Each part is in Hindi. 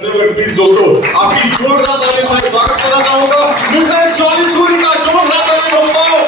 प्लीज दोस्तों आपकी जोरदार ताली से स्वागत करना चाहूंगा मिसेस जॉली सूरी का जोरदार ताली बजाओ।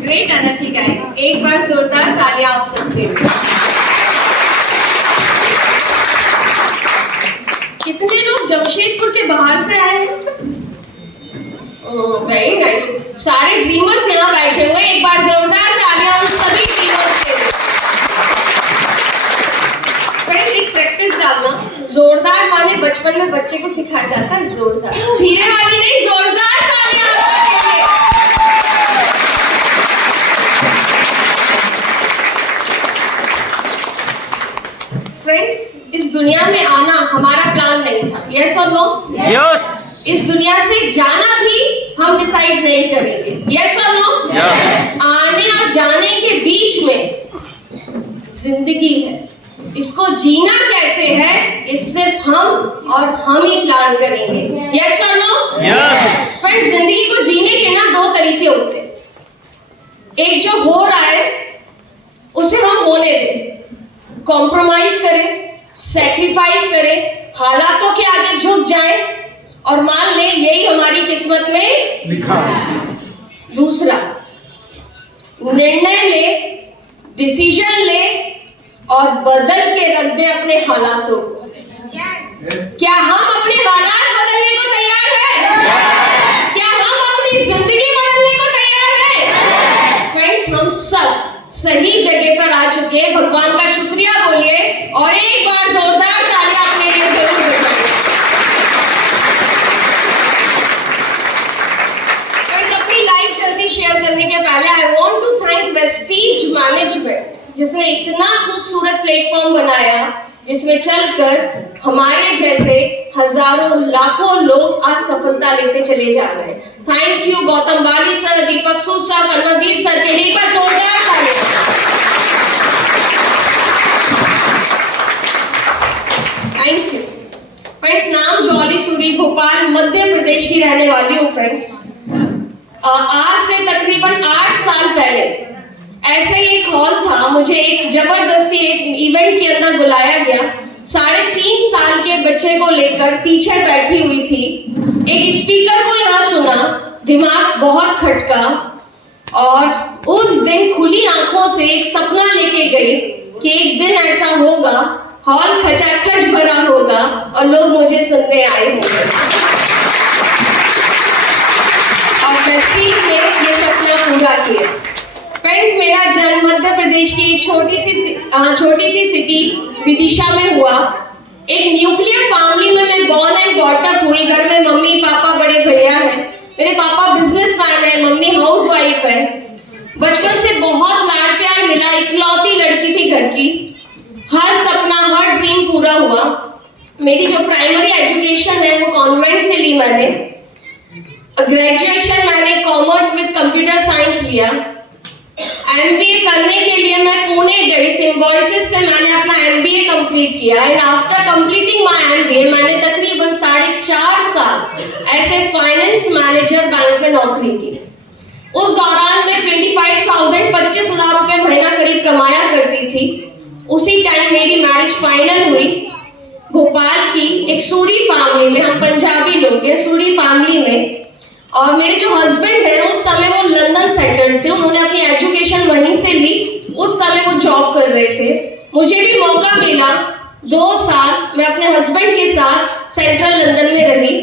ग्रेट एनर्जी गाइस, एक बार जोरदार तालियां आप सबके लिए। कितने लोग जमशेदपुर के बाहर से आए हैं? वेरी नाइस, सारे ड्रीमर्स यहाँ बैठे हुए, एक बार जोरदार तालियां उन सभी ड्रीमर्स के लिए। फ्रेंड्स, एक प्रैक्टिस डालना, जोरदार माने बचपन में बच्चे को सिखाया जाता है जोरदार, धीरे वाली नहीं, जोरदार तालियां आप सबके लिए। फ्रेंड्स, इस दुनिया में आना हमारा प्लान नहीं था, यस और नो? यस। इस दुनिया से जाना भी हम डिसाइड नहीं करेंगे, यस और नो? यस। आने और जाने के बीच में जिंदगी है, इसको जीना कैसे है, इस सिर्फ हम ही प्लान करेंगे, यस और नो? यस। फ्रेंड्स, जिंदगी को जीने के ना दो तरीके होते हैं, एक जो हो रहा है उसे हम होने दें, कॉम्प्रोमाइज करें, सैक्रिफाइस करें, हालातों के आगे झुक जाएं और मान ले यही हमारी किस्मत में लिखा है। दूसरा, निर्णय ले, डिसीजन ले और बदल के रख दे अपने हालातों को। क्या हम अपने हालात बदलने को तैयार हैं? क्या हम अपनी जिंदगी बदलने को तैयार हैं? फ्रेंड्स, हम सब सही जगह पर आ चुके हैं, भगवान का शुक्रिया बोलिए और एक बार जोरदार तालियां अपने लिए जरूर बजाइए। फ्रेंड्स, अपनी लाइफ जर्नी शेयर करने के पहले I want to thank Vestige management, जिसने इतना खूबसूरत प्लेटफॉर्म बनाया जिसमें चलकर हमारे जैसे हजारों लाखों लोग आज सफलता लेते चले जा रहे हैं। Thank you Gautam Bali sir, Deepak Sood sir, Karanveer sir के लिए बस जोरदार तालियां। Thank you friends. नाम जॉली सूरी, भोपाल मध्य प्रदेश की रहने वाली हूँ। फ्रेंड्स, आज से तकरीबन 8 साल पहले ऐसे ही एक हॉल था, मुझे एक जबरदस्ती एक इवेंट के अंदर बुलाया गया। 3.5 साल के बच्चे को लेकर पीछे बैठी हुई थी, एक स्पीकर को यहाँ सुना, दिमाग बहुत खटका और उस दिन खुली आंखों से एक सपना लेके गई कि एक दिन ऐसा होगा, हॉल खचाखच भरा होगा और लोग मुझे सुनने आए होंगे। और वेस्टीज ने ये सपना पूरा किया। फ्रेंड्स, मेरा जन्म मध्य प्रदेश की एक छोटी सी सिटी विदिशा में हुआ। एक न्यूक्लियर फैमिली में मैं बॉर्न एंड ब्रॉट अप हुई। घर में मम्मी पापा बड़े भैया हैं, मेरे पापा बिजनेसमैन है, मम्मी हाउसवाइफ है। बचपन से बहुत लाड प्यार मिला, इकलौती लड़की थी घर की, हर सपना हर ड्रीम पूरा हुआ। मेरी जो प्राइमरी एजुकेशन है वो कॉन्वेंट से ली मैंने। ग्रेजुएशन मैंने कॉमर्स विद कंप्यूटर साइंस लिया। MBA करने के लिए मैं पुणे गई, सिम्बोसिस से मैंने अपना MBA कंप्लीट किया and after completing my MBA मैंने तकरीबन 4.5 साल ऐसे फाइनेंस मैनेजर बैंक में नौकरी की। उस दौरान मैं 25,000 रुपए महीना करीब कमाया करती थी। उसी टाइम मेरी मैरिज फाइनल हुई भोपाल की एक सूरी फैमिली में। हम पंजाबी लोग हैं, सूरी फैमिली में और मेरे जो हस्बैंड है उस समय वो लंदन सेटल्ड थे, उन्होंने अपनी एजुकेशन वहीं से ली, उस समय वो जॉब कर रहे थे। मुझे भी मौका मिला 2 साल मैं अपने हस्बैंड के साथ सेंट्रल लंदन में रही।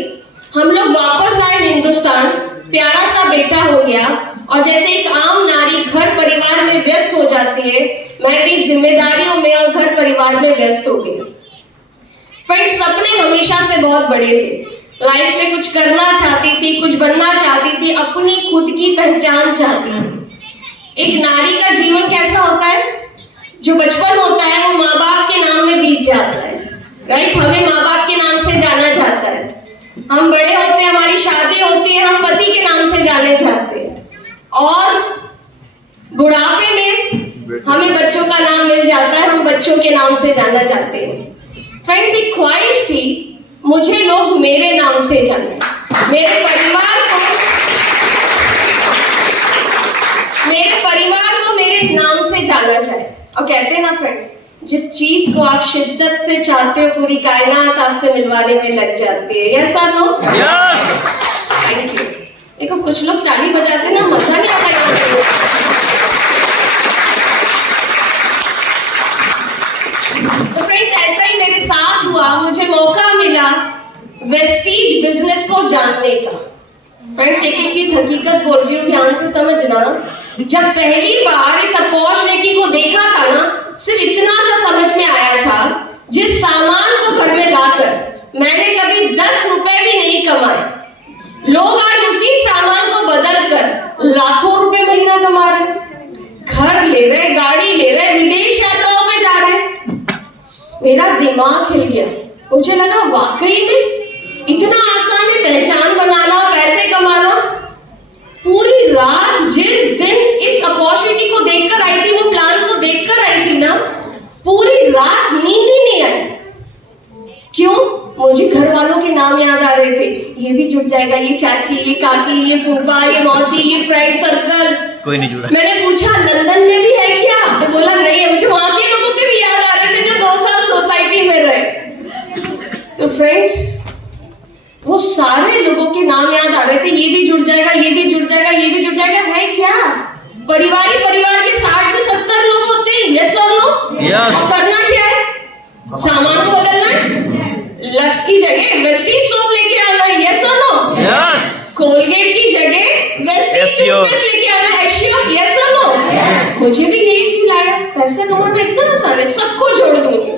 हम लोग वापस आए हिंदुस्तान, प्यारा सा बेटा हो गया, और जैसे एक आम नारी घर परिवार में व्यस्त हो जाती है, मैं भी जिम्मेदारियों में और घर परिवार में व्यस्त हो गई। फ्रेंड्स, सपने हमेशा से बहुत बड़े थे, लाइफ में कुछ करना चाहती थी, कुछ बनना चाहती थी, अपनी खुद की पहचान चाहती थी। एक नारी का जीवन कैसा होता है? जो बचपन होता है वो माँ बाप के नाम में बीत जाता है, राइट? हमें माँ बाप के नाम से जाना जाता है। हम बड़े होते हैं, हमारी शादी होती है, हम पति के नाम से जाने जाते हैं, और बुढ़ापे में हमें बच्चों का नाम मिल जाता है, हम बच्चों के नाम से जाना चाहते हैं। फ्रेंड्स, एक ख्वाहिश थी मुझे लोग मेरे नाम से जाने, मेरे परिवार को मेरे नाम से जाना जाए। और कहते हैं ना फ्रेंड्स, जिस चीज को आप शिद्दत से चाहते हो पूरी कायनात आपसे मिलवाने में लग जाती है। यस और नो? Thank you. देखो, कुछ लोग ताली बजाते ना, मजा नहीं आता। तो फ्रेंड्स, ऐसा ही मेरे साथ हुआ, मुझे मौका मिला वेस्टीज बिजनेस को जानने का। फ्रेंड्स, एक चीज हकीकत बोल रही हूँ, ध्यान से समझना। जब पहली बार इस अपॉर्चुनिटी को देखा था ना, सिर्फ इतना सा समझ में आया था, जिस सामान को घर में लाकर मैंने कभी 10 रुपए भी नहीं कमाए, लोग आज उसी सामान को बदल कर लाखों रुपए महीना कमा रहे, घर ले रहे, गाड़ी ले रहे, विदेश यात्राओं में जा रहे। मेरा दिमाग हिल गया, मुझे लगा वाकई में इतना आसान है पहचान बनाना, पैसे कमाना। पूरी रात जिस दिन इस अपॉर्चुनिटी को देखकर आई थी, वो प्लान को देखकर आई थी ना, पूरी रात नींद ही नहीं आई। क्यों? मुझे घर वालों के नाम याद आ रहे थे, ये भी जुड़ जाएगा, ये चाची, ये काकी, ये फूफा, ये मौसी, ये फ्रेंड सर्कल। कोई नहीं जुड़ा। मैंने पूछा लंदन में भी है क्या? तो बोला नहीं है। मुझे वहां के लोगों के भी याद आ रहे थे जो 2 साल सोसाइटी में रहे। तो फ्रेंड्स, वो सारे लोगों के नाम याद आ रहे थे, ये भी जुड़ जाएगा, ये भी जुड़ जाएगा, ये भी जुड़ जाएगा। है क्या? परिवार के 60 से 70 लोग होते हैं। यस और नो? यस। और करना क्या है? सामान को बदलना है, लक्स की जगह वेस्टीज सोप लेके आना है। यस और नो? यस। कोलगेट की जगह वेस्टीज टूथपेस्ट लेके आना है। श्योर? यस और नो? मुझे भी यही फील आया, पैसे कमाना इतना आसान है, सबको जोड़ दूंगी।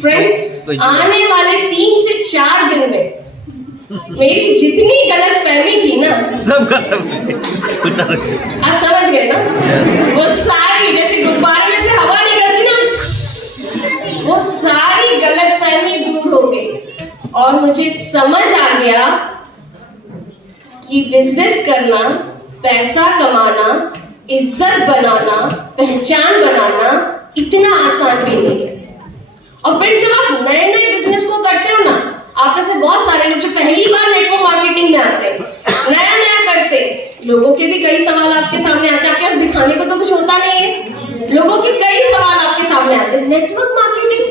फ्रेंड्स, आने वाले 3 से 4 दिन में मेरी जितनी गलतफहमी थी ना, सब खत्म। आप समझ गए ना? वो सारी, जैसे गुब्बारे में से हवा निकलती ना, वो सारी गलतफहमी दूर हो गई, और मुझे समझ आ गया कि बिजनेस करना, पैसा कमाना, इज्जत बनाना, पहचान बनाना इतना आसान भी नहीं है। और फ्रेंड्स, जब आप नए नए बिजनेस को करते हो ना, आप में से बहुत सारे लोग जो पहली बार नेटवर्क मार्केटिंग में आते हैं, नया नया करते हैं, लोगों के भी कई सवाल आपके सामने आते हैं। आपके पास दिखाने को तो कुछ होता नहीं है, लोगों के कई सवाल आपके सामने आते हैं। नेटवर्क मार्केटिंग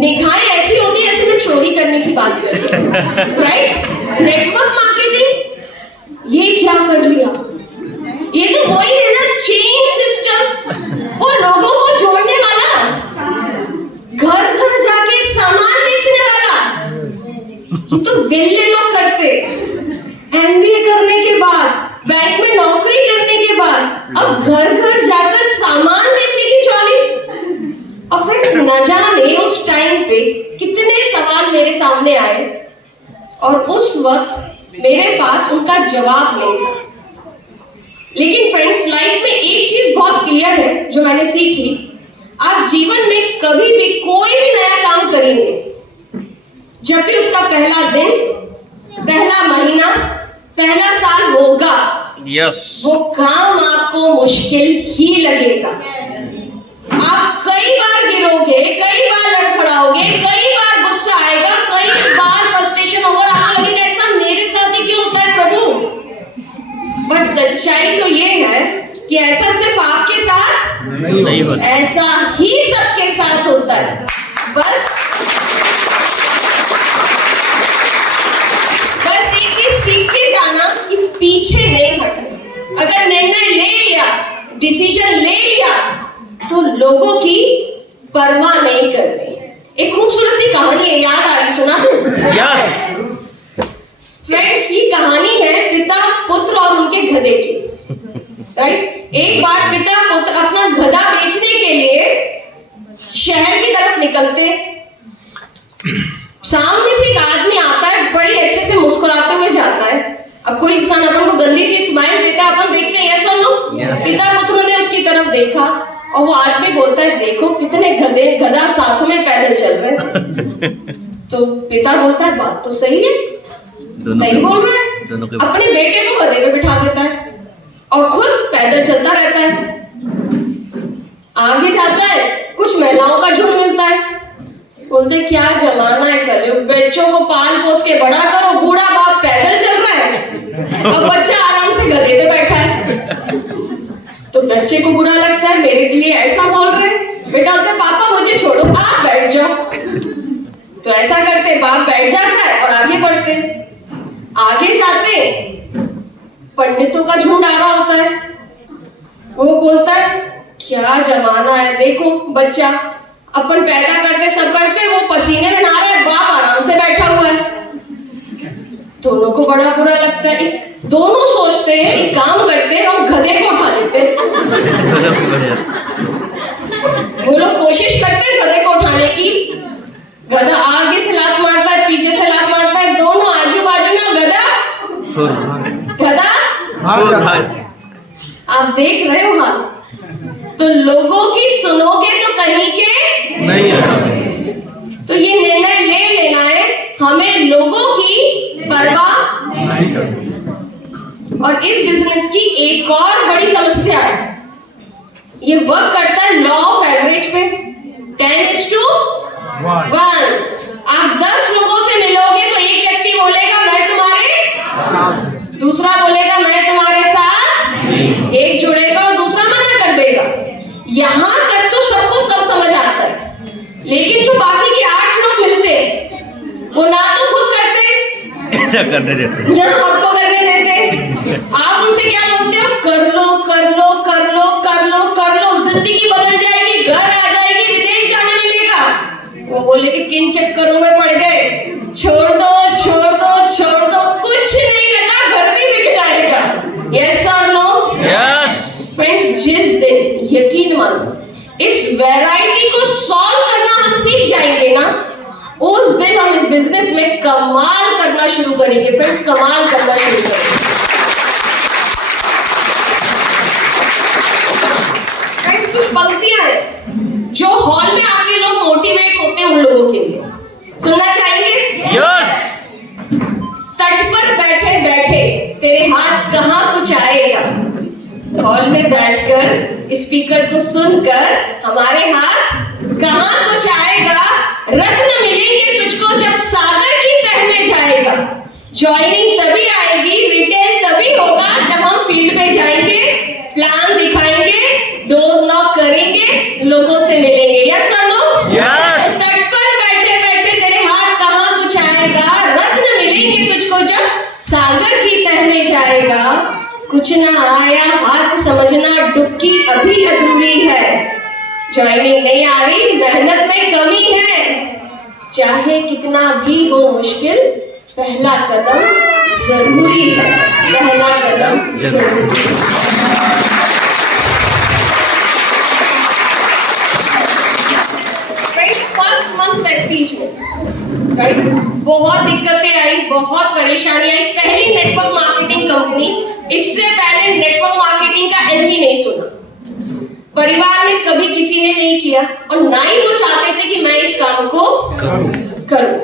निगाहें ऐसी होती है जैसे मैं चोरी करने की बात कर रही हूं, राइट? नेटवर्क मार्केटिंग, ये क्या कर लिया? ये तो वही है ना, चेन सिस्टम, वो लोगों को जोड़ने वाला, घर घर जाके सामान बेचने वाला। ये तो वेले लोग करते, एमबीए करने के बाद, बैंक में नौकरी करने के बाद, अब घर घर जाकर सामान बेचेगी चौली। और फ्रेंड्स, न जाने उस टाइम पे कितने सवाल मेरे सामने आए, और उस वक्त मेरे पास उनका जवाब नहीं था। लेकिन फ्रेंड्स, लाइफ में एक चीज बहुत क्लियर है जो मैंने सीखी, आप जीवन में कभी भी कोई भी नया काम करेंगे, जब भी उसका पहला दिन, पहला महीना, पहला साल होगा, यस, वो काम आपको मुश्किल ही लगेगा। आप कई बार गिरोगे, कई बार लड़खड़ाओगे, कई बार गुस्सा आएगा, कई बार फ्रस्ट्रेशन होगा, आपको लगेगा ऐसा मेरे साथ ही क्यों होता है प्रभु। पर सच्चाई तो ये है कि ऐसा सिर्फ आपके साथ नहीं होता, ऐसा ही सबके साथ होता है। बस एक ही राइट। एक बार पिता पुत्र अपना गधा बेचने के लिए शहर की तरफ निकलते, सामने से एक आदमी आता है, बड़ी अच्छे से मुस्कुराते हुए जाता है। अब कोई इंसान अपन को गंदी सी स्माइल देता है, अपन देखते हैं यस और नो। पिता पुत्र ने उसकी तरफ देखा और वो आदमी बोलता है देखो कितने गधा साथ में पैदल चल रहे हैं। तो पिता बोलता है बात तो सही है, सही बोल रहा है। अपने बेटे को गधे पे बिठा देता है और खुद पैदल चलता रहता है। आगे जाता है, कुछ महिलाओं का झुंड मिलता है, बोलते क्या जमाना है, कर रहे हो बच्चों को पाल पोस के बड़ा करो, बूढ़ा बाप पैदल चल रहा है और बच्चा आराम से गधे पे बैठा है। तो बच्चे को बुरा लगता है, मेरे लिए ऐसा बोल रहे हैं। बेटा बोलते पापा मुझे छोड़ो, आप बैठ जाओ। तो ऐसा करते बाप बैठ जाता है और आगे बढ़ते। आगे जाते पंडितों का झुंड आ रहा होता है, वो बोलता है क्या जमाना है, देखो बच्चा अपन पैदा करते सब करते, वो पसीने में नहा रहा है, बाप आराम से बैठा हुआ है। दोनों को बड़ा बुरा लगता है। दोनों सोचते हैं एक काम करते हम गधे को उठा देते। वो लोग कोशिश करते हैं गधे को उठाने की। गधा आगे से लात मारता है, पीछे से लात मारता है, दोनों आजू बाजू में गधा आप देख रहे हो हाल। तो लोगों की सुनोगे तो कहीं के नहीं है। तो ये निर्णय ले लेना है हमें लोगों की परवाह नहीं करनी। और इस बिजनेस की एक और बड़ी समस्या है, ये वर्क करता है लॉ ऑफ एवरेज पे, 10:1। आप 10 लोगों से मिलोगे तो एक व्यक्ति बोलेगा मैं तुम्हारे, दूसरा बोलेगा मैं तुम्हारे साथ, एक जुड़ेगा और दूसरा मना कर देगा। यहां तक तो सबको सब समझ आता है, लेकिन जो बाकी के 8 लोग मिलते वो ना तो खुद करते ना करने देते, ना आपको करने देते। आप उनसे क्या बोलते हो, कर लो कर लो कर लो कर लो कर लो, जिंदगी बदल जाएगी, घर आ जाएगी, विदेश जाने मिलेगा। वो बोले कि किन चक्करों में पड़ गए, छोड़ दो छोड़ दो छोड़ दो, कुछ नहीं रखा, घर भी बिक जाएगा। यस और नो? यस। फ्रेंड्स, जिस दिन यकीन मानो इस वैरायटी को सॉल्व करना हम सीख जाएंगे ना, उस दिन हम इस बिजनेस में कमाल करना शुरू करेंगे। फ्रेंड्स, कमाल करना शुरू करेंगे। फ्रेंड्स, कुछ पंक्तियां हैं जो हॉल में आके लोग मोटिवेट होते हैं, उन लोगों के लिए सुनना चाहेंगे? यस। तट पर बैठे बैठे तेरे हाथ कहां कुछ आएगा, हॉल में बैठकर स्पीकर को सुनकर हमारे हाथ कहां कुछ आएगा, रत्न मिलेंगे तुझको जब सागर की तह में जाएगा, ज्वाइनिंग तभी आएगी, रिटेल तभी होगा जब हम फील्ड में जाएंगे, प्लान दिखाएंगे, डोर नॉक करेंगे, लोगों से मिलेंगे। यस और नो? यस। तट पर बैठे बैठे तेरे हाथ कहां कुछ आएगा, रत्न मिलेंगे तुझको जब सागर की तह में जाएगा, कुछ ना आया हाथ समझना डुबकी अभी अधूरी है, ज्वाइनिंग नहीं आ रही मेहनत में कमी है, चाहे कितना भी हो मुश्किल पहला कदम जरूरी है, पहला कदम जरूरी है। फर्स्ट मंथ प्रेस्टीज में राइट बहुत दिक्कतें आई, बहुत परेशानी आई। पहली नेटवर्क मार्केटिंग कंपनी, इससे पहले नेटवर्क मार्केटिंग का एम भी नहीं सुना, परिवार में कभी किसी ने नहीं किया और ना ही वो चाहते थे कि मैं इस काम को करूं।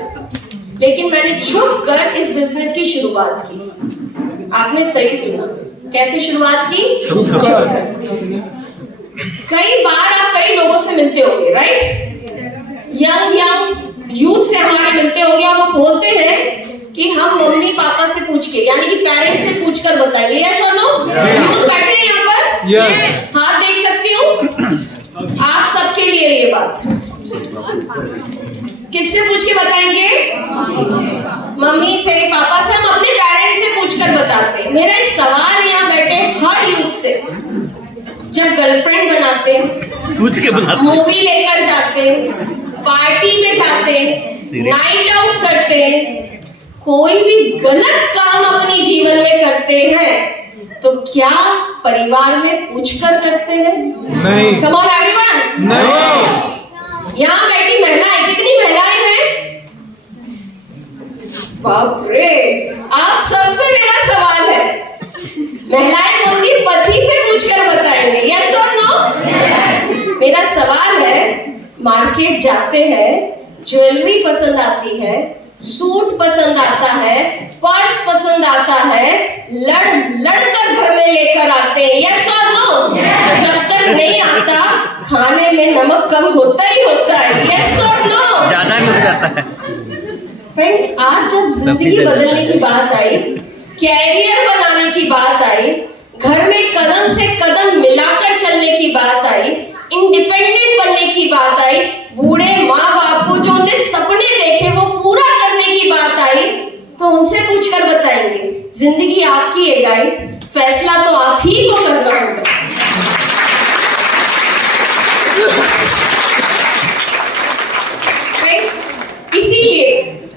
लेकिन मैंने छुप कर इस बिजनेस की शुरुआत की। आपने सही सुना, कैसे शुरुआत की? कई बार आप कई लोगों से मिलते होंगे राइट, यंग यूथ से हमारे मिलते होंगे और वो बोलते हैं कि हम मम्मी पापा से पूछ के, यानी कि पेरेंट्स से पूछकर बताएंगे। यस और नो? यूथ बैठे हैं यहाँ पर? यस। हाथ देख सकती हूँ आप सबके लिए ये बात। किससे पूछ के बताएंगे? मम्मी से, पापा से। हम अपने पेरेंट्स से पूछकर बताते हैं। मेरा एक सवाल यहाँ बैठे हर यूथ से, जब गर्लफ्रेंड बनाते, पूछ के बनाते, मूवी लेकर जाते, पार्टी में जाते, नाइट आउट करते, कोई भी गलत काम अपने जीवन में करते हैं, तो क्या परिवार में पूछकर करते हैं? नहीं। Come on everyone. नहीं। यहाँ बैठी महिलाएं, कितनी महिलाएं हैं? बाप रे, आप सबसे मेरा सवाल है, महिलाएं बोलती पति से पूछकर बताएंगे, यस और नो? मेरा सवाल है, मार्केट जाते हैं, ज्वेलरी पसंद आती है, सूट पसंद आता है, पर्स पसंद आता है, लड़कर घर में लेकर आते हैं, यस और नो? जब तक नहीं आता खाने में नमक कम होता ही होता है, यस और नो? ज्यादा भी हो जाता है। फ्रेंड्स, आज जब जिंदगी बदलने की बात आई, कैरियर बनाने की बात आई, घर में कदम से कदम मिलाकर चलने की बात आई, इंडिपेंडेंट बनने की बात आई, बूढ़े माँ बाप को जो उन्हें सपने देखे वो पूरा करने की बात आई, तो उनसे पूछकर बताएंगे। जिंदगी आपकी है गाइस, फैसला तो आप ही को करना होगा। इसीलिए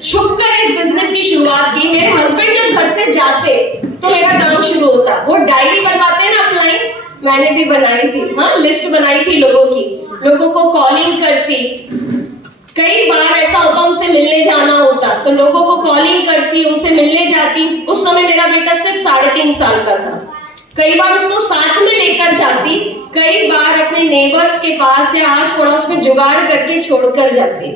छुपकर इस बिजनेस की शुरुआत की। मेरे हस्बैंड जब घर से जाते तो मेरा काम शुरू होता। वो डायरी बनवाते हैं ना अपलाइन, मैंने भी बनाई थी, हाँ, लिस्ट बनाई थी लोगों की, लोगों को कॉलिंग करती। कई बार ऐसा होता उनसे मिलने जाना होता तो लोगों को कॉलिंग करती, उनसे मिलने जाती। उस समय मेरा बेटा सिर्फ 3.5 साल का था। कई बार उसको साथ में लेकर जाती, कई बार अपने नेबर्स के पास या आस पड़ोस में जुगाड़ करके छोड़कर जाती।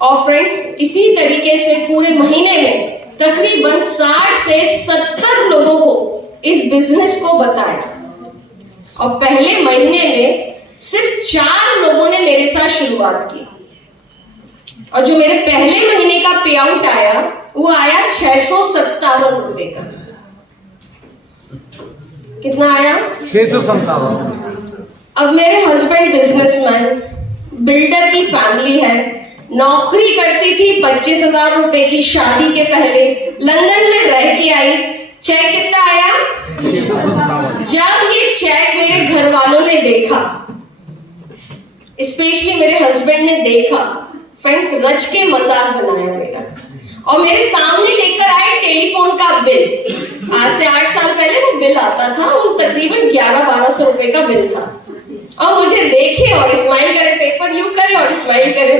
और फ्रेंड्स, इसी तरीके से पूरे महीने में तकरीबन 60 से 70 लोगों को इस बिजनेस को बताया। और पहले महीने में सिर्फ 4 लोगों ने मेरे साथ शुरुआत की। और जो मेरे पहले महीने का पे आउट आया वो आया 657 रुपए का। कितना आया? 657। अब मेरे हस्बैंड बिजनेसमैन, बिल्डर की फैमिली है, नौकरी करती थी, 25,000 रुपए की शादी के पहले लंदन में रह के आई। चेक कितना आया? जब ये चेक मेरे घर वालों ने देखा, स्पेशली मेरे हस्बैंड ने देखा, फ्रेंड्स, रच के मजाक बनाया मेरा, और मेरे सामने लेकर आए टेलीफोन का बिल। आज से 8 साल पहले वो बिल आता था, वो तकरीबन 1100-1200 रुपए का बिल था। और मुझे देखे और स्माइल करे, पेपर यूं करे और स्माइल करे।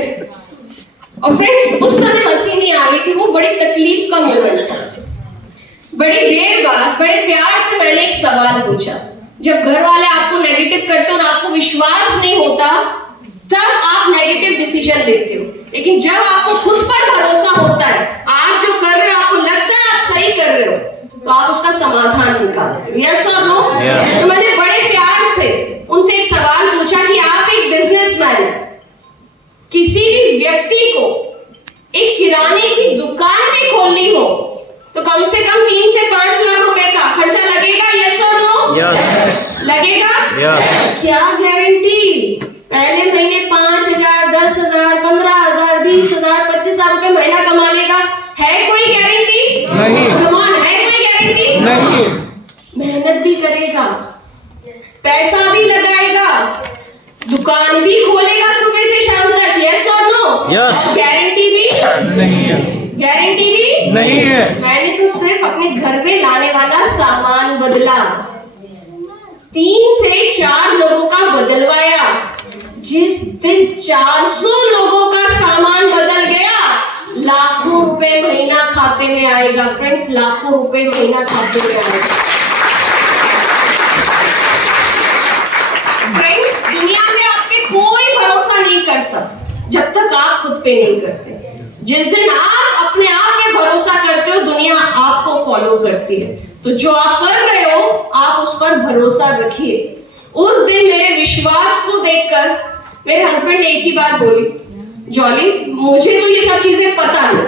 और फ्रेंड्स, उस समय हंसी नहीं आ रही थी, वो बड़ी तकलीफ का मोमेंट था। बड़ी देर बाद बड़े प्यार से मैंने एक सवाल पूछा। जब घर वाले आपको नेगेटिव करते हो और आपको विश्वास नहीं होता, तब आप नेगेटिव डिसीजन लेते हो। लेकिन जब आपको खुद पर भरोसा होता है, आप जो कर रहे हो आपको लगता है आप सही कर रहे हो, तो आप उसका समाधान निकालते हो, यस और नो? तो मैंने बड़े प्यार से उनसे एक सवाल पूछा कि आप एक बिजनेसमैन, किसी भी व्यक्ति को एक किराने की दुकान भी खोलनी हो तो कम से कम 3 से 5 लाख रुपए का खर्चा लगेगा, यस और नो? यस। लगेगा? यस। क्या गारंटी पहले महीने 5,000, 10,000, 15,000, 20,000, 25,000 रुपए महीना कमा लेगा? है कोई गारंटी? नहीं। कम ऑन, है कोई गारंटी? नहीं। मेहनत भी करेगा, पैसा भी लगाएगा, दुकान भी खोलेगा सुबह से शाम तक, यस और नो? यस। गारंटी भी नहीं है। गारंटी भी नहीं है। मैंने तो सिर्फ अपने घर में लाने वाला सामान बदला, 3 से 4 लोगों का बदलवाया। जिस दिन 400 लोगों का सामान बदल गया, लाखों रुपए महीना खाते में आएगा। फ्रेंड्स, लाखों रुपए महीना खाते में आएगा। फ्रेंड्स, दुनिया में आप पे कोई भरोसा नहीं करता जब तक आप खुद पे नहीं करते। जिस दिन आप अपने आप पे भरोसा करते हो, दुनिया आपको फॉलो करती है। तो जो आप कर रहे हो, आप उस पर भरोसा रखिए। उस दिन मेरे विश्वास को देखकर मेरे हस्बैंड ने एक ही बात बोली, जॉली, मुझे तो ये सब चीजें पता नहीं,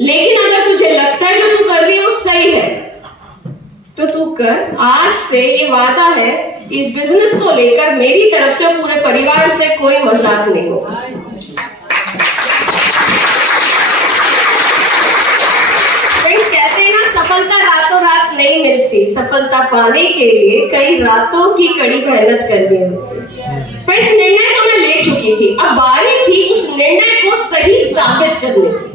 लेकिन अगर तुझे लगता है जो तू कर रही है वो सही है तो तू कर। आज से ये वादा है, इस बिजनेस को लेकर मेरी तरफ से पूरे परिवार से कोई मजाक नहीं होगा। कहते हैं ना, सफलता रातों रात नहीं मिलती, सफलता पाने के लिए कई रातों की कड़ी मेहनत करनी होती है। फ्रेंड्स, निर्णय तो मैं ले चुकी थी, अब बारी थी उस निर्णय को सही साबित करने की।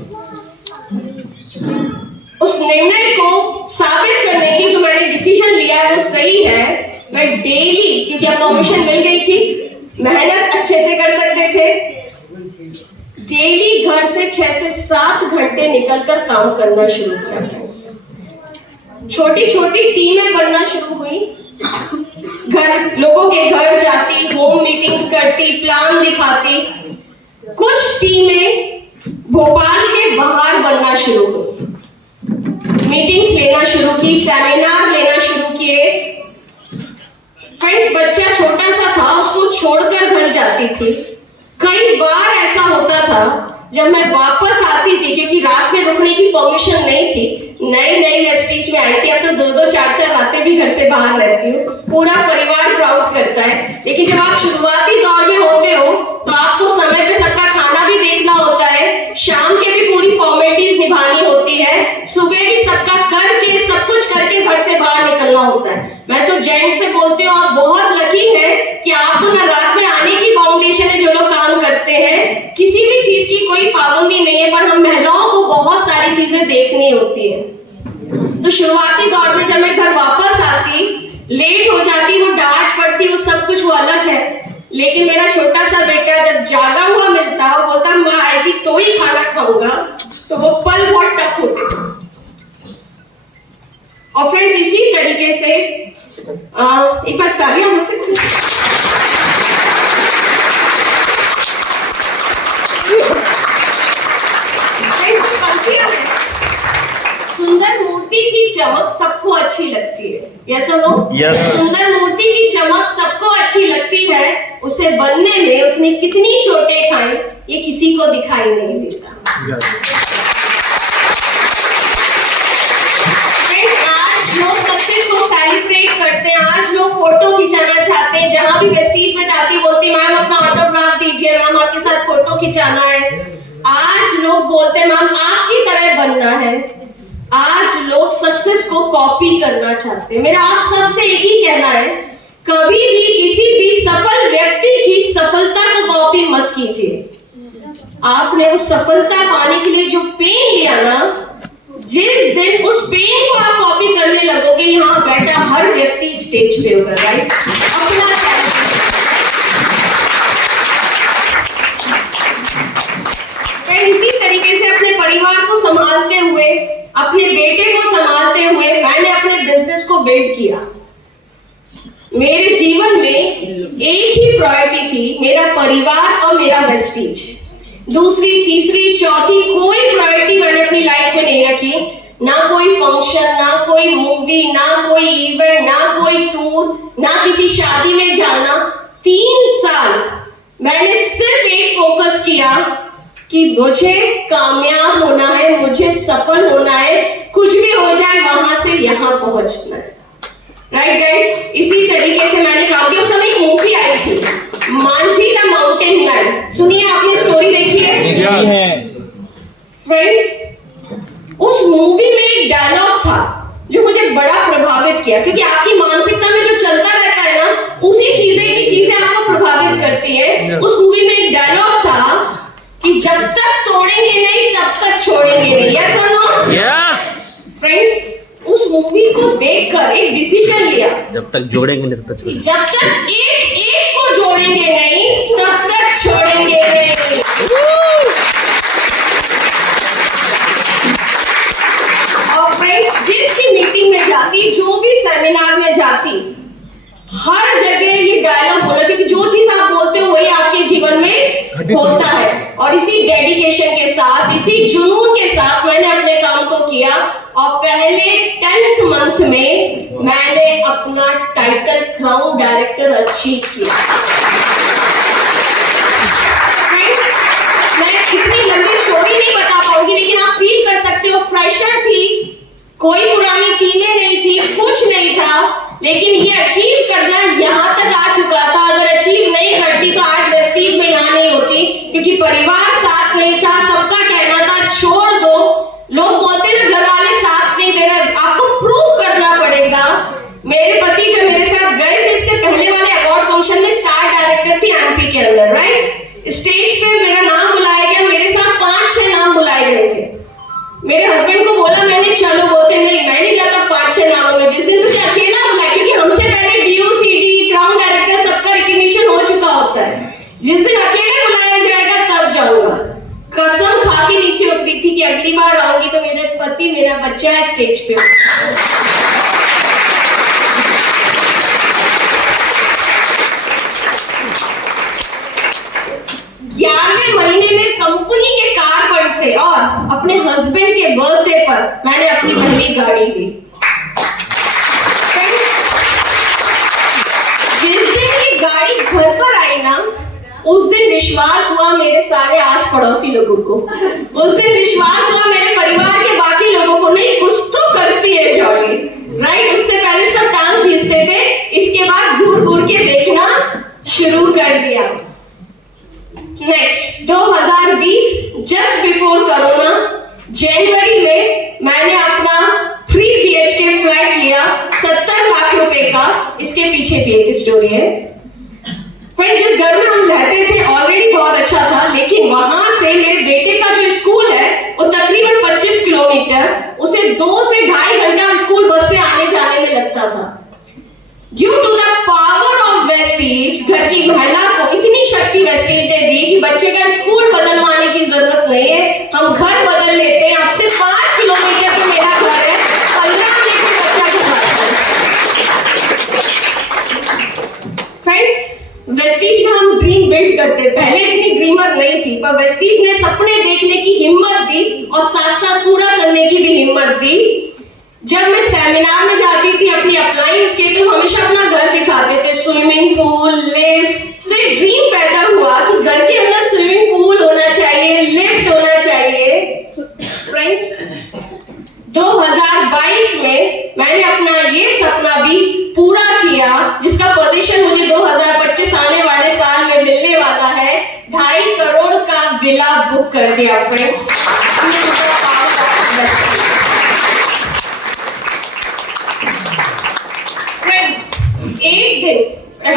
उस निर्णय को साबित करने की जो मैंने डिसीजन लिया है वो सही मैं डेली, क्योंकि अब परमिशन मिल गई थी, मेहनत अच्छे से कर सकते थे, डेली घर से 6 से 7 घंटे निकलकर काम करना शुरू किया फ्रेंड्स। छोटी छोटी टीमें बनना शुरू हुई, लोगों के घर जाती, होम मीटिंग्स करती, प्लान दिखाती। कुछ टीमें भोपाल के बाहर बनना शुरू हुई, मीटिंग्स लेना शुरू की, सेमिनार लेना शुरू किए। फ्रेंड्स, बच्चा छोटा सा था, उसको छोड़कर घर जाती थी। कई बार ऐसा होता था जब मैं वापस आती थी, क्योंकि रात में रुकने की परमिशन नहीं थी, नई वेस्टीज में आई थी, अब तो 2-2 4-4 रातें भी घर से बाहर रहती हूँ, पूरा परिवार प्राउड करता है। लेकिन जब आप शुरुआती दौर में होते हो तो आपको समय पे सबका खाना भी देखना होता है, शाम के भी पूरी फॉर्मेलिटीज निभानी होती है, सुबह भी सबका करके सब कुछ करके घर से बाहर निकलना होता है। मैं तो जेंट्स से बोलती हूँ, आप बहुत लकी है कि आपको ना रात में आने की बाउंडेशन है। जो लोग काम करते हैं, किसी भी चीज की कोई पाबंदी नहीं है, पर हम महिलाओं को बहुत सारी चीजें देखनी होती है। तो शुरुआती दौर में जब मैं घर वापस आती, लेट हो जाती, वो डांट पड़ती, वो सब कुछ वो अलग है। लेकिन मेरा छोटा सा बेटा जब जागा हुआ मिलता, वो बोलता माँ आएगी तो ही खाना खाऊंगा, तो वो पल बहुत टफ होते थे। और फ्रेंड्स, इसी तरीके से एक बार तालियां हो सकती सुंदर मूर्ति की चमक सबको अच्छी लगती है, यस और नो? यस। सुंदर मूर्ति की चमक सबको अच्छी लगती है, उसे बनने में उसने कितनी चोटें खाई ये किसी को दिखाई नहीं देता। आज लोग सक्सेस को सेलिब्रेट करते हैं, आज लोग फोटो खिंचाना चाहते हैं, जहां भी वेस्टीज में जाती बोलती मैम अपना ऑटोग्राफ दीजिए, मैम आपके साथ फोटो खिंचाना है। आज लोग बोलते मैम आपकी तरह बनना है। आज लोग सक्सेस को कॉपी करना चाहते हैं। मेरा आप सबसे एक ही कहना है, कभी भी किसी भी सफल व्यक्ति की सफलता को कॉपी मत कीजिए। आपने उस सफलता पाने के लिए जो पेन लिया ना, जिस दिन उस पेन को आप कॉपी करने लगोगे, यहाँ बैठा हर व्यक्ति स्टेज पे होगा। गाइस, अपना इसी तरीके से अपने परिवार को संभालते हुए, अपने बेटे को संभालते हुए मैंने अपने बिजनेस को बिल्ड किया। मेरे जीवन में एक ही प्रायोरिटी थी, मेरा परिवार और मेरा वेस्टीज। दूसरी, तीसरी, चौथी कोई प्रायोरिटी मैंने अपनी लाइफ में नहीं रखी। ना कोई फंक्शन, ना कोई मूवी, ना कोई इवेंट, ना कोई टूर, ना किसी शादी में जाना। 3 साल मैंने सिर्फ एक फोकस किया कि मुझे कामयाब होना है, मुझे सफल होना है, कुछ भी हो जाए वहां से यहां पहुंचना है। राइट गाइस, इसी तरीके से मैंने काम किया। उस समय एक मूवी आई थी, मांझी द माउंटेन मैन, सुनिए, आपने स्टोरी देखी है? फ्रेंड्स, उस मूवी में एक डायलॉग था जो मुझे बड़ा प्रभावित किया, क्योंकि आपकी मानसिकता में जो चलता रहता है ना, उसी चीजें आपको प्रभावित करती है। उस मूवी में एक डायलॉग था कि जब तक तोड़ेंगे नहीं तब तक छोड़ेंगे नहीं, यस और नो? यस। फ्रेंड्स, उस मूवी को देखकर एक डिसीजन लिया, जब तक जोड़ेंगे नहीं तब तक छोड़ेंगे। जब तक एक को जोड़ेंगे नहीं तब तक छोड़ेंगे नहीं। और फ्रेंड्स, जिस भी मीटिंग में जाती, जो भी सेमिनार में जाती, हर जगह ये डायलॉग बोला, क्योंकि जो चीज आप बोलते हो वही आपके जीवन में होता है। और इसी डेडिकेशन के साथ, इसी जुनून के साथ मैंने अपने काम को किया, और पहले 10th मंथ में मैंने अपना टाइटल क्राउन डायरेक्टर अचीव किया। मैं इतनी लंबी स्टोरी नहीं बता पाऊंगी, लेकिन आप फील कर सकते हो। फ्रेशर थी, कोई पुरानी टीमें नहीं थी, कुछ नहीं था, लेकिन ये अचीव करना यहाँ तक आ चुका था। अगर अचीव नहीं करती तो आज वेस्टीज में यहाँ नहीं होती, क्योंकि परिवार साथ नहीं था, सबका कहना था छोड़ दो। लोग बोलते ना घर वाले साथ नहीं दे रहे, आपको प्रूफ करना पड़ेगा। मेरे पति जब मेरे साथ गए थे, इससे पहले वाले अवार्ड फंक्शन में स्टार डायरेक्टर थी एमपी के अंदर, राइट? स्टेज पे मेरा नाम बुलाया गया, मेरे साथ 5-6 नाम बुलाए गए थे। मेरे हस्बैंड को बोला मैंने, चलो, बोलते नहीं मैं नहीं जाता, 5-6 नामों में। जिस दिन मुझे अकेला बुलाया, क्योंकि हमसे पहले DOC बड़ी गाड़ी ली। जिस दिन ये गाड़ी घर पर आई ना, उस दिन विश्वास हुआ मेरे सारे आस पड़ोसी लोगों को, उस दिन विश्वास हुआ मेरे परिवार के बाकी लोगों को, नहीं कुछ तो करती है जॉली, राइट। उससे पहले सब टांग खींचते थे, इसके बाद घूर घूर के देखना शुरू कर दिया। नेक्स्ट 2020 जस्ट बिफोर कोरोना जनवरी में मैंने अपना 3 BHK फ्लैट लिया 70 लाख रुपए का। इसके पीछे भी एक स्टोरी है। फ्रेंड्स, जिस घर में हम रहते थे ऑलरेडी बहुत अच्छा था, लेकिन वहां से मेरे बेटे का जो स्कूल है वो तकरीबन 25 किलोमीटर, उसे 2 से 2.5 घंटा स्कूल बस से आने जाने में लगता था। Due to the power of Vestige, घर की महिला को इतनी शक्ति वेस्टीज ने दी कि बच्चे का स्कूल बदलवाने की जरूरत नहीं है, हम घर बदल लेते हैं। अब से 5 किलोमीटर तो मेरा घर है, 15 मिनट में बच्चा के साथ है। फ्रेंड्स, वेस्टीज में हम ड्रीम बिल्ड करते, पहले इतनी ड्रीमर नहीं थी, पर वेस्टीज ने सपने देखने की हिम्मत दी और साथ साथ पूरा करने की भी हिम्मत दी। जब मैं सेमिनार में जाती थी अपनी अप्लायंस के, तो हमेशा अपना घर दिखाते थे, स्विमिंग पूल, लिफ्ट। तो एक ड्रीम पैदा हुआ कि घर के अंदर स्विमिंग पूल होना चाहिए, लिफ्ट होना चाहिए। फ्रेंड्स, 2022 में मैंने अपना ये सपना भी पूरा किया, जिसका पोजीशन मुझे 2025 आने वाले साल में मिलने वाला है। 2.5 करोड़ का विला बुक कर दिया। फ्रेंड्स, एक दिन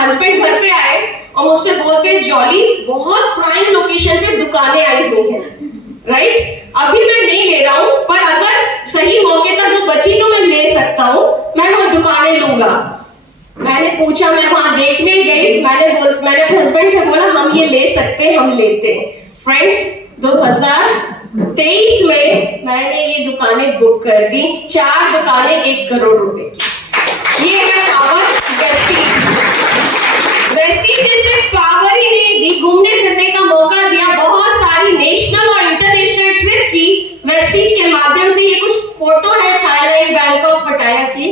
हस्बैंड घर पे आए और मुझसे बोलते, जॉली बहुत प्राइम लोकेशन पे दुकानें आई हुई हैं, राइट। अभी मैं नहीं ले रहा हूं, पर अगर सही मौके तक वो बची तो मैं ले सकता हूं, मैं वो दुकानें लूंगा। मैंने पूछा, मैं वहां देखने गई, मैंने अपने हस्बैंड से बोला हम ये ले सकते हैं, हम लेते हैं। फ्रेंड्स, 2023 में मैंने ये दुकानें बुक कर दी, 4 दुकानें 1 करोड़ रुपए की। ये है पावर वेस्टीज ने सिर्फ पावर ही नहीं दी, घूमने फिरने का मौका दिया, बहुत सारी नेशनल और इंटरनेशनल ट्रिप की वेस्टीज के माध्यम से। ये कुछ फोटो है थाईलैंड, बैंकॉक, पटाया की।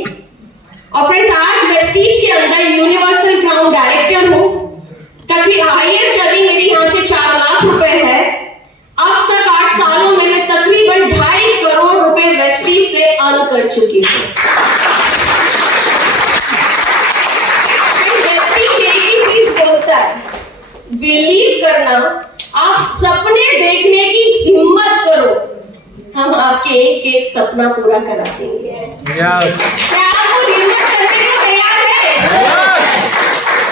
और फ्रेंड्स, आज वेस्टीज के अंदर यूनिवर्सल क्राउन डायरेक्टर हूं। तकरीबन हाईएस्ट अर्निंग मेरी यहां से 4 लाख रुपए है। अब तक 8 सालों में मैं तकरीबन 2.5 करोड़ रुपए वेस्टीज से अर्न कर चुकी हूं। बिलीव करना, आप सपने देखने की हिम्मत करो, हम आपके एक सपना पूरा करा देंगे। क्या आप वो हिम्मत करने को तैयार है?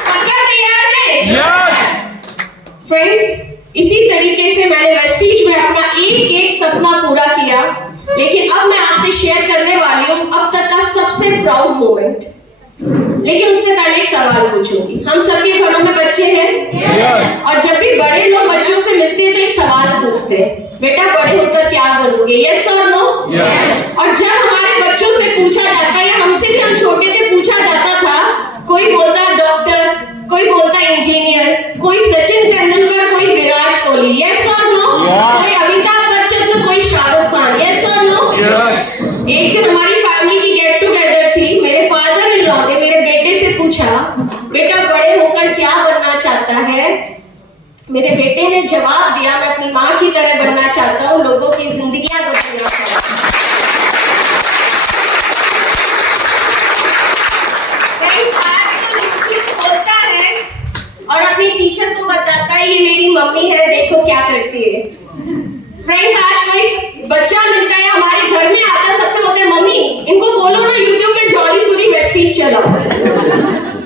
पक्का तैयार है? फ्रेंड्स, इसी तरीके से मैंने वेस्टीज में अपना एक सपना पूरा किया, लेकिन अब मैं आपसे शेयर करने वाली हूँ अब तक का सबसे प्राउड मोमेंट। लेकिन उससे पहले एक सवाल पूछूंगी, हम सबके घरों में बच्चे हैं? yes. और जब भी बड़े लोग बच्चों से मिलते हैं तो एक सवाल पूछते हैं, बेटा बड़े होकर क्या बनोगे? यस और नो? और जब हमारे बच्चों से पूछा जाता है, या हमसे भी, हम छोटे थे, पूछा जाता था, कोई बोलता डॉक्टर, कोई बोलता इंजीनियर, कोई सचिन तेंदुलकर, कोई विराट कोहली। यस और नो? कोई अमिताभ बच्चन तो कोई शाहरुख खान। यस और नो? एक दिन हमारी फैमिली की गेट टुगेदर थी। मेरे फादर इन लॉ ने मेरे बेटे से पूछा, बेटा बड़े होकर क्या बनना चाहता है? मेरे बेटे ने जवाब दिया, मैं अपनी माँ की तरह बनना चाहता हूँ, लोगों की जिंदगियां बदलना चाहता हूँ। बोलता है और अपनी टीचर को बताता है, ये मेरी मम्मी है, देखो क्या करती है। फ्रेंड्स, आज कोई बच्चा मिलता है, हमारे घर में आता है, सबसे बोलते हैं मम्मी इनको बोलो ना यूट्यूब में जॉली सूरी वेस्टीज चलाओ।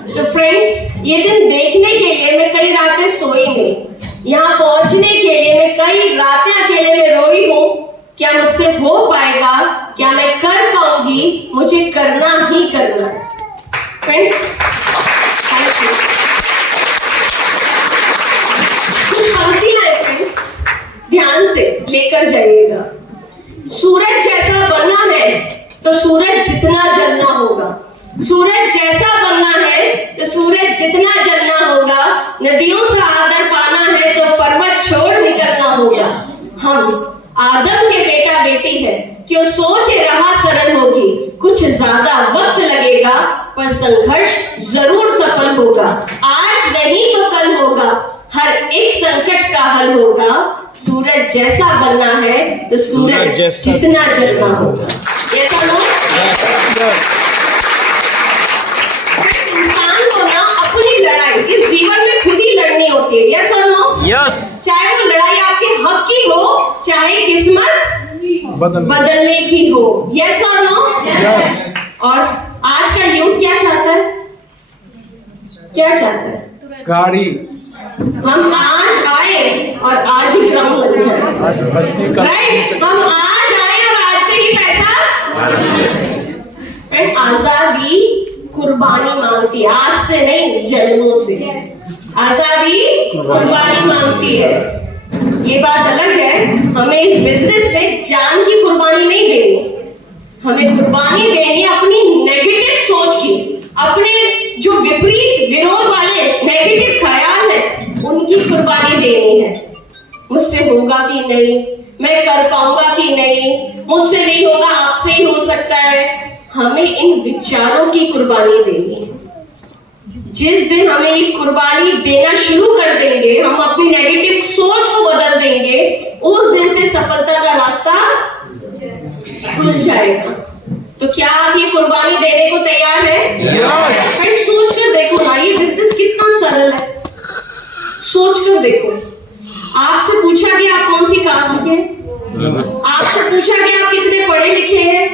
तो फ्रेंड्स, ये दिन देखने के लिए मैं कई रातें सोई नहीं, यहाँ पहुंचने के लिए मैं कई रातें अकेले में रोई हूँ। क्या मुझसे हो पाएगा? क्या मैं कर पाऊंगी? मुझे करना ही करना है। Friends, thank you. कुछ पंक्तियां हैं फ्रेंड्स, ध्यान से लेकर जाइएगा। सूरज जैसा बनना है तो सूरज जितना जलना होगा, सूरज जैसा बनना है तो सूरज जितना जलना होगा, नदियों से आदर पाना है तो पर्वत छोड़ निकलना होगा। हम आदम के बेटा बेटी है, क्यों सोचे रहा सरल होगी, कुछ ज्यादा वक्त लगेगा पर संघर्ष जरूर सफल होगा। आज नहीं तो कल होगा, हर एक संकट का हल होगा। सूरज जैसा बनना है तो सूरज जितना जलना होगा। ऐसा लो इंसान को ना अपनी लड़ाई इस जीवन में खुद ही लड़नी होती है। यस और नो? यस। चाहे वो लड़ाई आपके हक की हो, चाहे किस्मत बदलने की हो। यस और नो? यस। और आज का यूथ क्या चाहता है? क्या चाहता है? गाड़ी। हम आज आए और आज ही क्रम बन जाए। आज भक्ति का राइट? हम आज आए और आज से ही पैसा। एंड आजादी कुर्बानी मांगती है, आज से नहीं जन्मों से। आजादी कुर्बानी मांगती है। ये बात अलग है, हमें इस बिजनेस में जान की कुर्बानी नहीं देनी, हमें कुर्बानी देनी अपनी नेगेटिव सोच की, अपने जो विपरीत विरोध वाले नेगेटिव ख्याल है उनकी कुर्बानी देनी है। मुझसे होगा कि नहीं, मैं कर पाऊंगा कि नहीं, मुझसे नहीं होगा आपसे ही हो सकता है। हमें इन विचारों की कुर्बानी देनी है। जिस दिन हमें ये कुर्बानी देना शुरू कर देंगे, हम अपनी नेगेटिव सोच को बदल देंगे, उस दिन से सफलता का रास्ता खुल जाएगा। तो क्या आप ये कुर्बानी देने को तैयार हैं? फ्रेंड्स सोच कर देखो ना, ये बिजनेस कितना सरल है। सोच कर देखो, आपसे पूछा कि आप कौन सी कास्ट के हैं, आपसे पूछा कि आप कितने पढ़े लिखे हैं,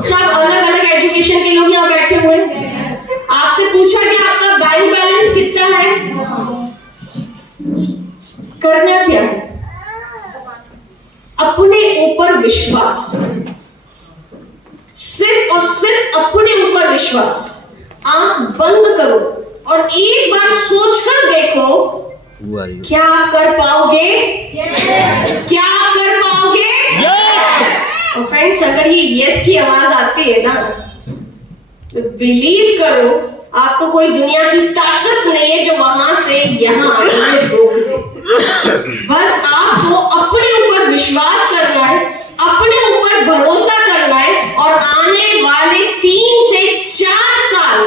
सब अलग अलग एजुकेशन के लोग यहाँ बैठे हुए हैं। आपसे पूछा कि आपका बैंक बैलेंस कितना है, करना क्या है? अपने ऊपर विश्वास, सिर्फ और सिर्फ अपने ऊपर विश्वास। आंख बंद करो और एक बार सोचकर देखो, क्या आप कर पाओगे? क्या आप कर पाओगे? और फ्रेंड्स अगर ये यस की आवाज आती है ना, तो बिलीव करो आपको कोई दुनिया की ताकत नहीं है जो वहां से यहाँ आने में रोक दे। बस आपको अपने ऊपर विश्वास करना है, अपने ऊपर भरोसा करना है और आने वाले 3 से 4 साल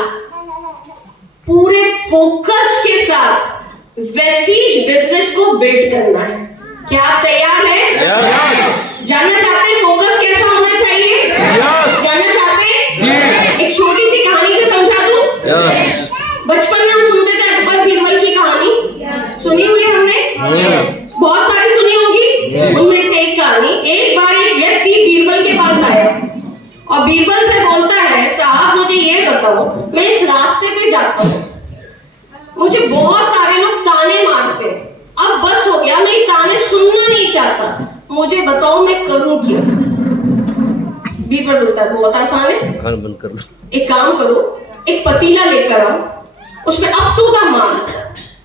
पूरे फोकस के साथ वेस्टीज बिजनेस को बिल्ड करना है। क्या आप तैयार हैं? जानना चाहते हैं फोकस कैसा होना चाहिए? जानना चाहते हैं? एक छोटी सी कहानी से समझा दूं। बचपन में हम सुनते थे अकबर बीरबल की कहानी, सुनी हुई हमने, बहुत सारी सुनी होगी। उनमें से एक कहानी, एक बार एक व्यक्ति बीरबल के पास आया और बीरबल से बोलता है, साहब मुझे ये बताओ, मैं इस रास्ते पे जाता हूँ, मुझे बहुत सारे लोग ताने मारते हैं, अब बस हो गया, मैं ताने सुनना नहीं चाहता, मुझे बताओ मैं करूं क्या? बीरबल बोलता है बहुत आसान है, कान बंद कर लो। एक काम करो, एक पतीला लेकर आओ, उसमें अप टू द मार्क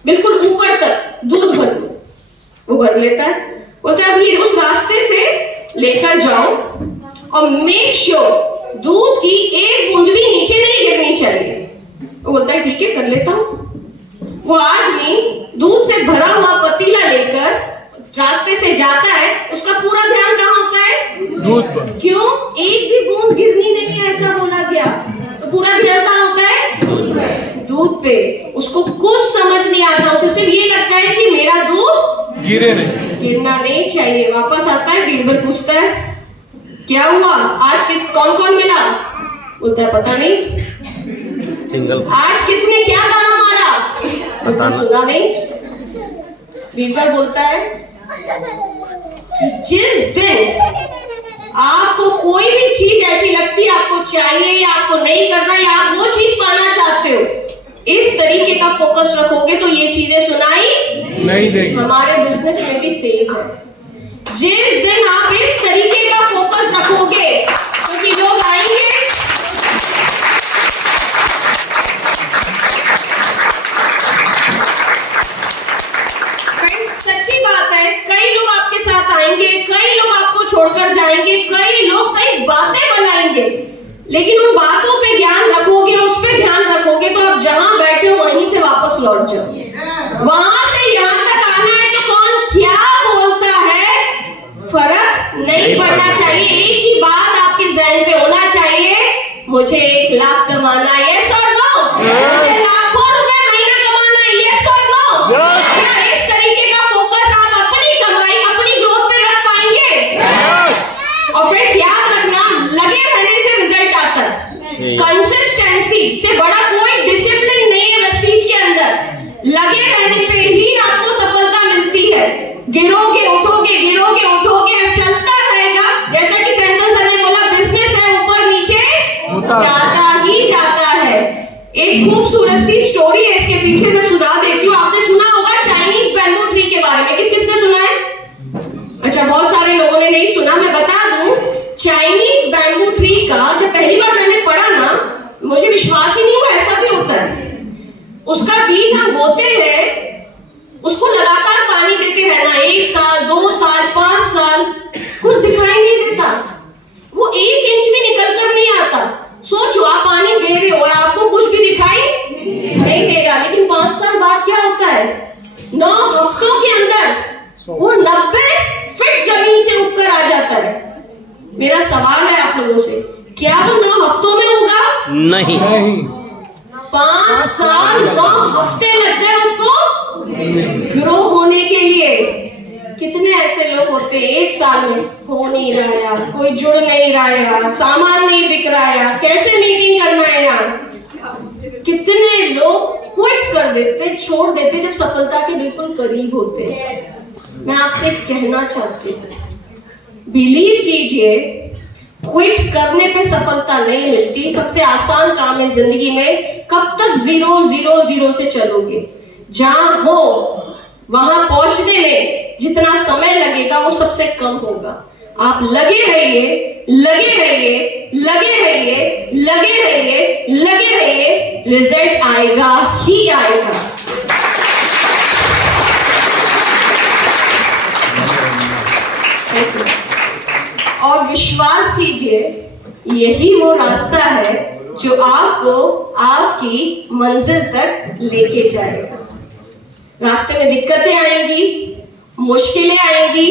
बिल्कुल ऊपर तक दूध भर लो। वो भर लेता है, बोलता है अभी उस रास्ते से लेकर जाओ और मेक श्योर दूध की एक बूंद भी नीचे नहीं गिरनी चाहिए। वो बोलता है ठीक है कर लेता हूँ। वो आदमी दूध से भरा हुआ पतीला लेकर रास्ते से जाता है, उसका पूरा ध्यान कहाँ होता है? दूध पर। क्यों? एक भी बूंद गिरनी नहीं है ऐसा बोला गया, तो पूरा ध्यान कहाँ होता है? दूध पे। उसको कुछ समझ नहीं आता, उसे सिर्फ ये लगता है कि मेरा दूध गिरे नहीं, गिरना नहीं चाहिए। वापस आता है, बीरबल पूछता है क्या हुआ आज, कौन कौन मिला? बोलता है पता नहीं। सिंगल आज किसने क्या गाना मारा? पता नहीं। सुना नहीं। बीरबल बोलता है जिस दिन आपको कोई भी चीज ऐसी लगती है आपको चाहिए या आपको नहीं करना या आप वो चीज पाना चाहते हो, इस तरीके का फोकस रखोगे तो ये चीजें सुनाई नहीं देंगे। हमारे बिजनेस में भी सेम है। जिस दिन आप इस तरीके का फोकस रखोगे क्योंकि तो लोग आएंगे, सच्ची बात है, कई लोग आपके साथ आएंगे, कई लोग आपको छोड़कर जाएंगे, कई लोग कई बातें बनाएंगे, लेकिन उन बातों पे ध्यान रखोगे, उस पे ध्यान रखोगे तो आप जहां बैठे हो वहीं से वापस लौट जाओ। वहां से यहां तक आना है तो कौन क्या बोलता है फर्क नहीं नहीं पढ़ना चाहिए, एक ही बात आपके जहन पे होना चाहिए, मुझे 1 लाख कमाना, यस और नो? मुझे लाखों रुपए महीना कमाना, यस और नो? क्या इस तरीके का फोकस आप अपनी कमाई, अपनी ग्रोथ पे रख पाएंगे? और फ्रेंड्स याद रखना, लगे रहने से रिजल्ट आता है। कंसिस्टेंसी से बड़ा कोई डिसिप्लिन नहीं है वेस्टीज के अंदर। लगे रहने पे ही आपको सफलता मिलती है। गिरोगे उठोगे, गिरोगे उठोगे, चलता रहेगा। जैसा कि सैंडल सर ने बोला, बिजनेस है ऊपर नीचे जाता ही जाता है। एक खूबसूरत सी स्टोरी है इसके पीछे, मैं सुना देती हूँ। आपने सुना होगा चाइनीज बैम्बू ट्री के बारे में, किस किसने सुना है? अच्छा, बहुत सारे लोगों ने नहीं सुना। मैं बता दूं, चाइनीज बैम्बू ट्री का जब पहली बार मैंने पढ़ा ना, मुझे विश्वास ही नहीं हुआ ऐसा भी होता है। उसका बीज हम बोते हैं, उसको लगातार पानी देते रहना, 1 साल 2 साल 5 साल, कुछ दिखाई नहीं देता, वो 1 इंच भी निकल कर नहीं आता। सोचो, आप पानी दे रहे हो और आपको कुछ भी दिखाई नहीं दे रहा, लेकिन 5 साल बाद क्या होता है? 9 हफ्तों के अंदर वो 90 फीट जमीन से उठकर आ जाता है। मेरा सवाल है आप लोगों से, क्या वो 9 हफ्तों में होगा? नहीं। 5 साल 9 हफ्ते लग गए उसको ग्रो होने के लिए। कितने ऐसे लोग होते हैं 1 साल में हो नहीं रहा यार, कोई जुड़ नहीं रहा यार, सामान नहीं बिक रहा यार, कैसे मीटिंग करना है यार। कितने लोग क्विट कर देते, छोड़ देते जब सफलता के बिल्कुल करीब होते हैं। मैं आपसे कहना चाहती हूँ, बिलीव कीजिए, क्विट करने पे सफलता नहीं मिलती। सबसे आसान काम है जिंदगी में, कब तक 0 0 0 से चलोगे? जहां हो वहां पहुंचने में जितना समय लगेगा वो सबसे कम होगा। आप लगे रहिए, लगे रहिए, लगे रहिए, लगे रहिए, लगे रहिए, रिजल्ट आएगा ही आएगा। और विश्वास कीजिए, यही वो रास्ता है जो आपको आपकी मंजिल तक लेके जाएगा। रास्ते में दिक्कतें आएंगी, मुश्किलें आएंगी,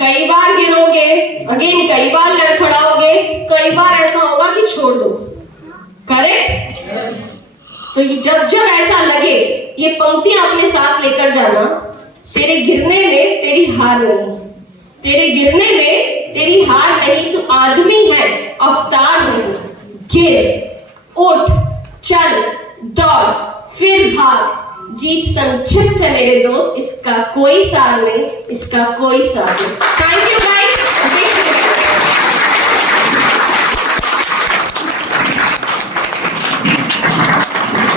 कई बार गिरोगे, अगेन कई बार लड़खड़ाओगे, कई बार ऐसा होगा कि छोड़ दो। करेक्ट? तो जब जब ऐसा लगे, ये पंक्ति अपने साथ लेकर जाना, तेरे गिरने में तेरी हार नहीं, तेरे गिरने में तेरी हार नहीं, तो आदमी है, अवतार नहीं। गिर, उठ, चल, दौड़, फिर भाग, जीत संक्षिप्त है मेरे दोस्त, इसका कोई सार नहीं, इसका कोई सार नहीं। Thank you guys.